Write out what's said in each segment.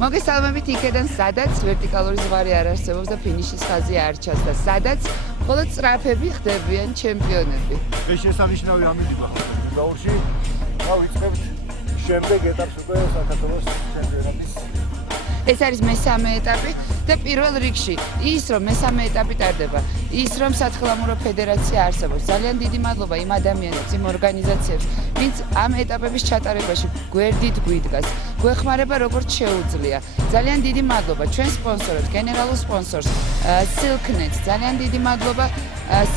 მოგესალმებით იქედან, სადაც ვერტიკალური ზღვარი არ არსებობს და ფინიშის ხაზი არ ჩანს და სადაც მხოლოდ სწრაფები ხდებიან ჩემპიონები. შესანიშნავი ამიტიმა გაურში დავიწყებთ შემდეგ ეტაპს უკვე საქართველოს ჩემპიონატის. ეს არის მესამე ეტაპი და პირველ რიგში ის რომ მესამე ეტაპი ტარდება, ის რომ სათხილამურო ფედერაცია არსებობს. ძალიან დიდი მადლობა იმ ადამიანებს, იმ ორგანიზაციებს, ვინც ამ ეტაპების ჩატარებაში გვერდით გვიდგას. გვეხმარება როგორც შეუძლია. ძალიან დიდი მადლობა ჩვენ სპონსორებს, გენერალურ სპონსორს, Silknet. ძალიან დიდი მადლობა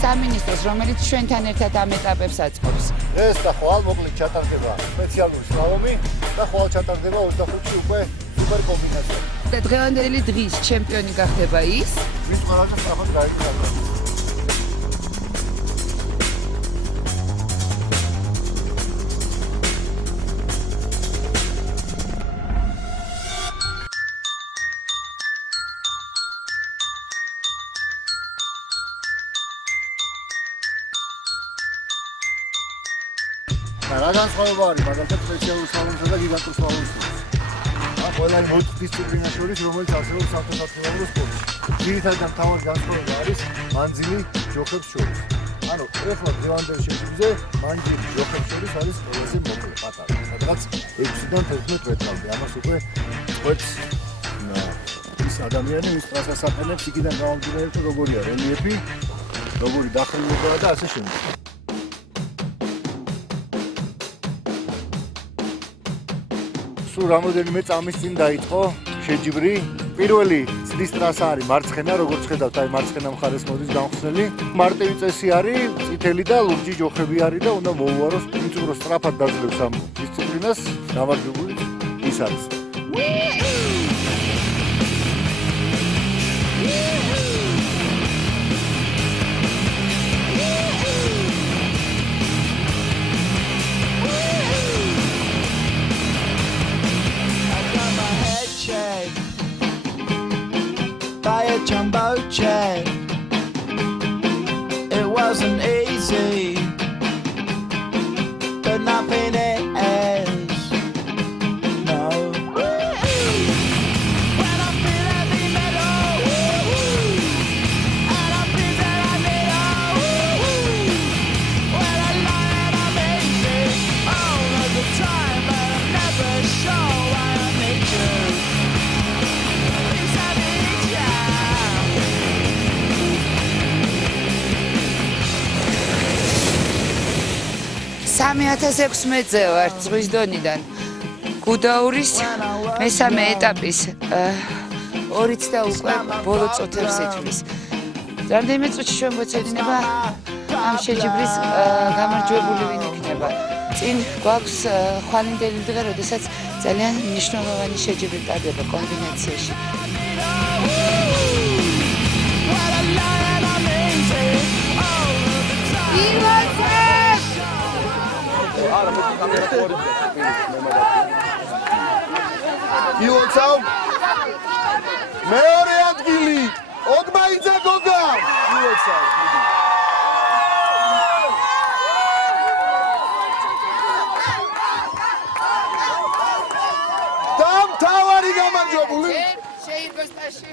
სამინისტროს, რომელიც ჩვენთან ერთად ამ ეტაპებს აწყობს. ეს და ხვალ მოკლედ ჩატარდება სპეციალური სლალომი და ხვალ ჩატარდება 25-ში უკვე სუპერ კომბინაცია. და დღევანდელი დღის ჩემპიონი გახდება ის, ვის ყველაზე სწრაფად გაიგრძელება. რა განსხვავება არის მაგალითად სპეციალურ სლალომსა და გიგანტურ სლალომსა? ყველანი მოტოდისციპლინას შორის, რომელიც არსებობს საერთაშორისო სპორტში. ძირითადად მთავარი განსხვავება არის მანძილი ჯოხებს შორის. ანუ ეხლა დღევანდელ შეჯიბრზე მანძილი ჯოხებს შორის არის ყველაზე მოკლე პატარა, სადღაც 6-დან 11 მეტრამდე. ამას უკვე წყვეტს ის ადამიანი, ვინც ტრასას აყენებს, იქიდან გამომდინარე, როგორია რელიეფი, როგორი დახრილობაა და ასე შემდეგ. სულ რამოდენიმე წამის წინ დაიწყო შეჯიბრი. პირველი წლის ტრასა არის მარცხენა, როგორც ხედავთ, აი მარცხენა მხარეს მოდის გამხსნელი. მარტივი წესი არის, წითელი და ლურჯი ჯოხები არის და უნდა მოუვაროს, ვინც უფრო სწრაფად დაძლევს ამ დისციპლინას, გამარჯვებული ის არის. By a jumbo jet. It wasn't easy, but nothing is. No. When I feel heavy metal, and I feel that I need when I lie and I'm easy all of the time, but I'm never sure why I need you. სამი 1600-ზე ვარ ზღვის დონიდან. გუდაურის მესამე ეტაპის 2 და უკვე ბოლო წუთებს ითვლის. რამდენიმე წუთში ჩვენ გვეცოდინება ამ შეჯიბრის გამარჯვებული ვინ იქნება. წინ გვაქვს ხვალინდელი დღე, როდესაც ძალიან მნიშვნელოვანი შეჯიბრი ტარდება კომბინაციაში. გილოცავ მეორე ადგილი ოგბაიძე გოგა გილოცავ და მთავარი გამარჯვებული შეიკვესტაში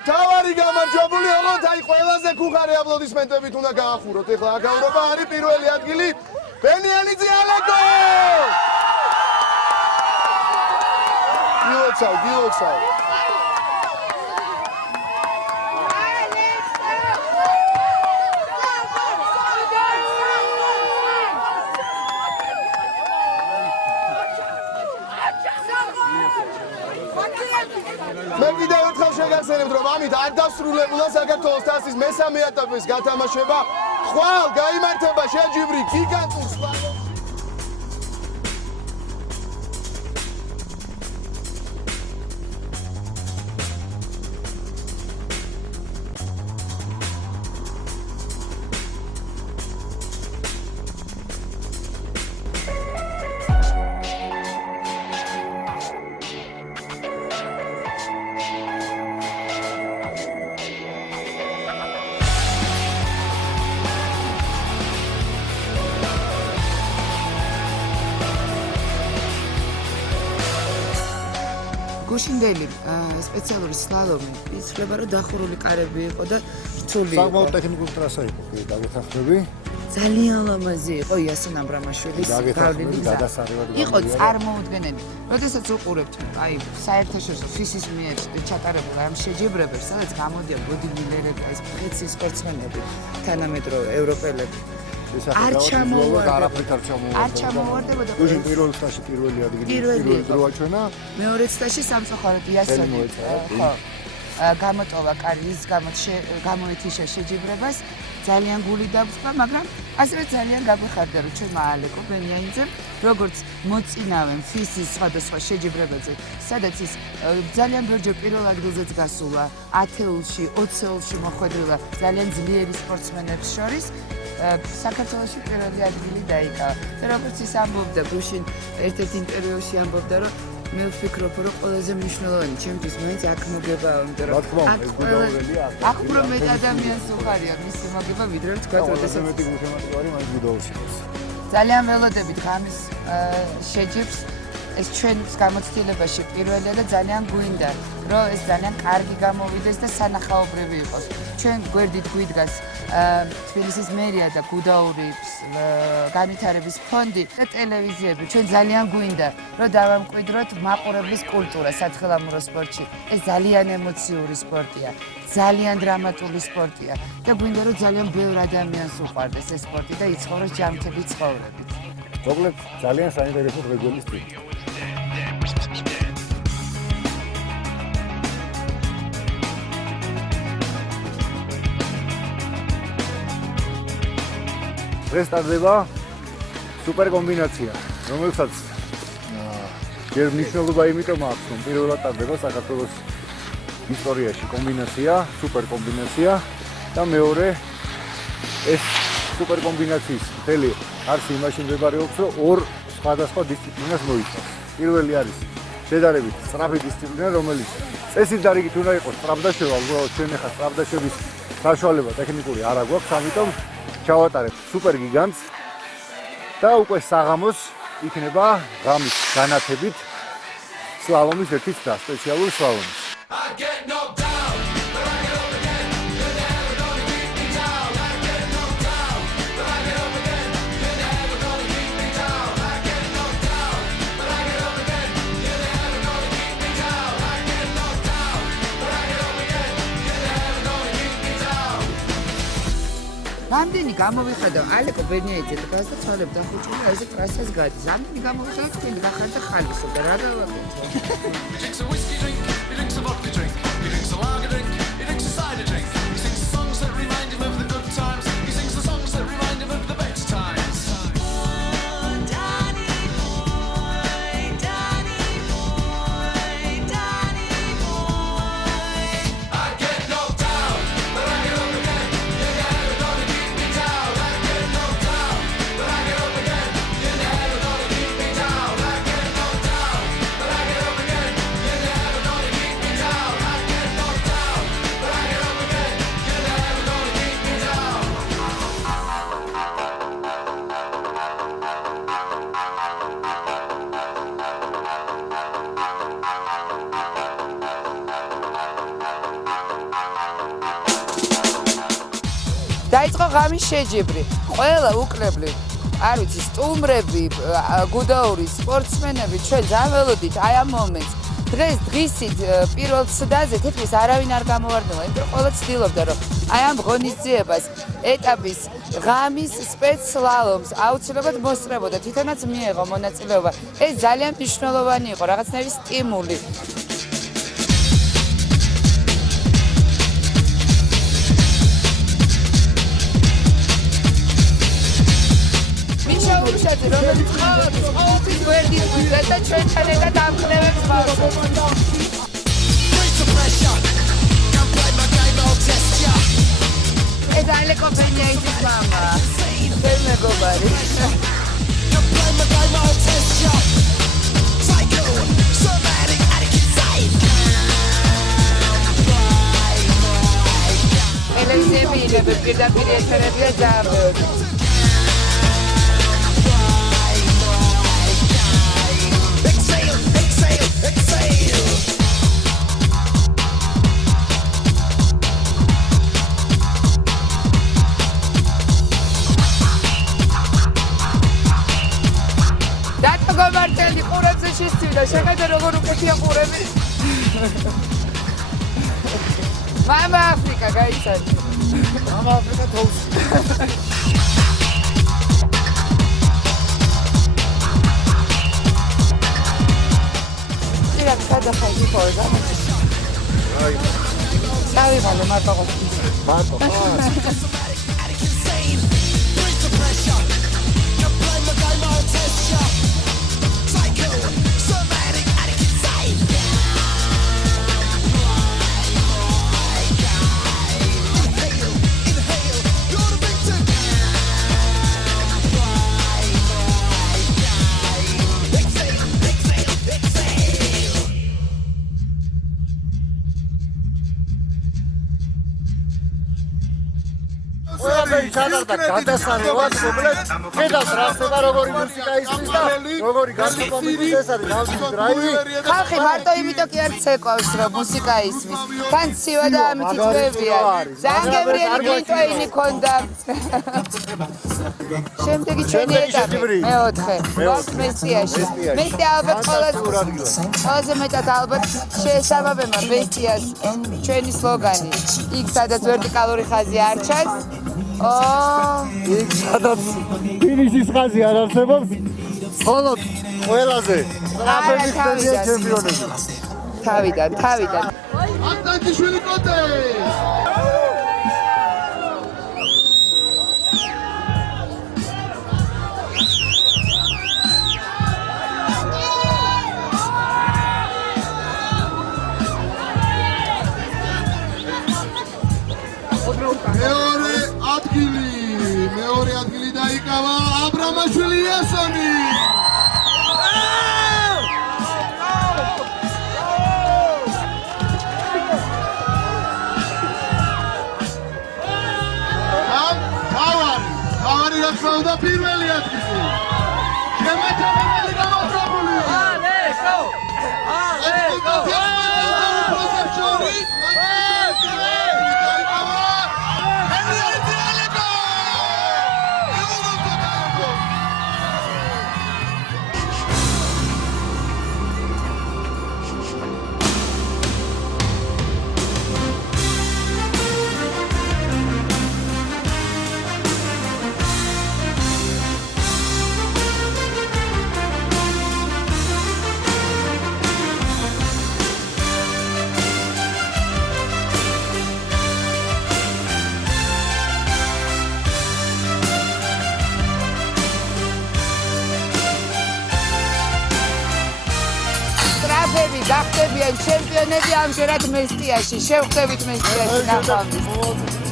თავარი გამარჯვებული ოღონდ აი ყველაზე ქუხარი აპლოდისმენტებით უნდა გაახუროთ. ეხლა აგავრობა არის პირველი ადგილი ბენიანიძე ალეკო. გილოცავ. გაგახსენებთ, რომ ამით არ დასრულებულა საქართველოს თასის მესამე ეტაპის გათამაშება. ხვალ გაიმართება შეჯიბრი გიგანტურ სლალომში. გუშინდელი სპეციალური სლალომი იცვლება რომ დახურული კარები იყო და რთული იყო. საკმაოდ ტექნიკური ტრასა იყო, დაგეთანხმები. ძალიან ლამაზი იყო იასონ აბრამაშვილის გავლილი გზა. იყო წარმოუდგენელი. როდესაც უყურებთ, აი, საერთაშორისო ფისის მიერ ჩატარებულ ამ შეჯიბრებებს, სადაც გამოდიან ბოდიბილდერები, ეს ფეხი სპორტსმენები, თანამედროვე ევროპელები. არ ჩამოვარდებოდა. გუშინ პირველ წაში პირველი ადგილი დროაჩვენა. მეორე წაში სამწუხაროდ იასონი ხო გამოტოვა კარის გამოეთიშა შეჯიბრებას ძალიან გული დაგვსვა, მაგრამ ასევე ძალიან გაგვეხარდა რომ ჩვენმა ალეკო ბენიაინძემ როგორც მოწინავენ ფისის სხვადასხვა შეჯიბრებებზე, სადაც ის ძალიან ბევრჯერ პირველ ადგილზეც გასულა, 10-ში, 20-ში მოხვედრილა ძალიან ძლიერი სპორტსმენებს შორის. საქართველოში პირველი ადგილი დაიკავა. და როგორც ის ამბობდა, გუშინ ერთ-ერთ ინტერვიუში ამბობდა, რომ მე ვფიქრობ, რომ ყველაზე მნიშვნელოვანი ჩემთვის მაინც აქ მოგებაა, იმიტომ რომ აქ უფრო მეტ ადამიანს უხარია მისი მოგება, ვიდრე თქვა, როდესაც მეტი გულშემატკივარი მაინც გუდაურში ხავს. ძალიან ველოდებით ღამის შეჯიბრს. ეს ჩვენს გამოცდილებაში პირველია და ძალიან გვინდა, რომ ეს ძალიან კარგი გამოვიდეს და სანახაობრივი იყოს. ჩვენ გვერდით გვიდგას თბილისის მერია და გუდაურის განვითარების ფონდი და ტელევიზიები. ჩვენ ძალიან გვინდა, რომ დავამკვიდროთ მაყურებლის კულტურა სათხილამურო სპორტში. ეს ძალიან ემოციური სპორტია, ძალიან დრამატული სპორტია და გვინდა, რომ ძალიან ბევრ ადამიანს უყვარდეს ეს სპორტი და იცხოვროს ჯანმრთელი ცხოვრებით. მოკლედ ძალიან საინტერესო დღევანდელი სტილი. დღეს ტარდება სუპერ კომბინაცია, რომელსაც ჯერ მნიშვნელობა იმიტომ აქვს, რომ პირველად ტარდება საქართველოს ისტორიაში კომბინაცია, სუპერ კომბინაცია და მეორე ეს სუპერ კომბინაციის მთელი არსი იმაში მდებარეობს, რომ ორ სხვადასხვა დისციპლინას მოიცავს. პირველი არის შედარებით სწრაფი დისციპლინა, რომელიც წესით დარიგით უნდა იყოს სწრაფდაშევა, უბრალოდ ჩვენ ახლა სწრაფდაშევის საშუალება ტექნიკური არ აქვს, ამიტომ ჩავატარებ სუპერ გიგანტს და უკვე საღამოს იქნება ღამის განათებით სლალომის ერთი ცდა, სპეციალური სლალომის. რამდენი გამოვიხადო ალეკო ბენიაიძე დგას და ცალებ დახუჭულა ესე ტრასას გადის. რამდენი გამოვიხადო თქვენ გახარდა ხალისო და რა გავაკეთო? Drinks a whiskey drink, he drinks a vodka drink, he drinks a lager drink, he drinks a cider drink. He sings the songs that remind him of the good times. He sings the songs that remind him of the better times. Danny boy, Danny boy, Danny boy. I get knocked down, but I get up again. You're never gonna keep me down. I get knocked down, but I get up again. You're never gonna keep me down. I get knocked down, but I get up again. You're never gonna keep me down. I get knocked down, but I get up again. You're never gonna keep me down. დაიწყო ღამის შეჯიბრი. ყველა უკლებლი, არ ვიცი, სტუმრები, გუდაურის სპორტსმენები ჩვენ დაველოდით აი ამ მომენტს. დღეს დღისით პირველ ცდაზე თითქმის არავინ არ გამოვარდნილა, იმიტომ რომ ყველა ცდილობდა, რომ აი ამ ღონისძიებას ეტაპის ღამის სპეცსლალომს აუცილებლად მოსწრებოდა, თვითონაც მიეღო მონაწილეობა. ეს ძალიან მნიშვნელოვანი იყო, რაღაცნაირი სტიმული. ყოველთვის გვერდი გვიდგეს და ჩვენ ჩანედათ ამ კლებებს ვავსებთ. ეს ალეკო ბენჯაიძის მამა. ჩვენ მეგობარი. ტელევიზიები იღებენ პირდაპირ ეთერებია ძალიან ბევრი. დათო გომარტელი ყურებზე შესწევდა, შეხედე როგორ უკეთია ყურები. მამა აფრიკა გაიცანი. მამა აფრიკა თოვს. ირაკ სადახაი ფორდა. აი, დავიღალე მარტო ყოფილი. მარტო. ყველაფერი ჩადარდა გადასარევად, მოკლედ ხედავს რა ხდება, როგორი მუსიკა ისმის და როგორი განსაკუთრებით ეს არის ნავთის დრაივი. ხალხი მარტო იმიტომ კი არ ცეკვავს, რომ მუსიკა ისმის. თან ცივა და ამით იწვევია. ძალიან გემრიელი გინტოინი ქონდა. შემდეგი ჩვენი ეტაპი, მეოთხე, ბესტიაში. მესტი ალბათ ყველაზე მეტად ალბათ შეესაბამება ბესტიას ჩვენი სლოგანი. იქ სადაც ვერტიკალური ხაზი არ ჩანს. იქ სადაც ფინიშის ხაზი არ არსებობს, მხოლოდ ყველაზე ტრაფების პერიოდის ჩემპიონები. თავიდან. ანტაჭიშვილი კოტე! მეორე ადგილი დაიკავა აბრამაშვილი იასონი. თავარი რა თქმა უნდა პირველი ადგილი. შემაჯამებელი გამოწვეული. გახდებიან ჩემპიონები ამჯერად მესტიაში. შევხვდებით მესტიაში ნახვამდის.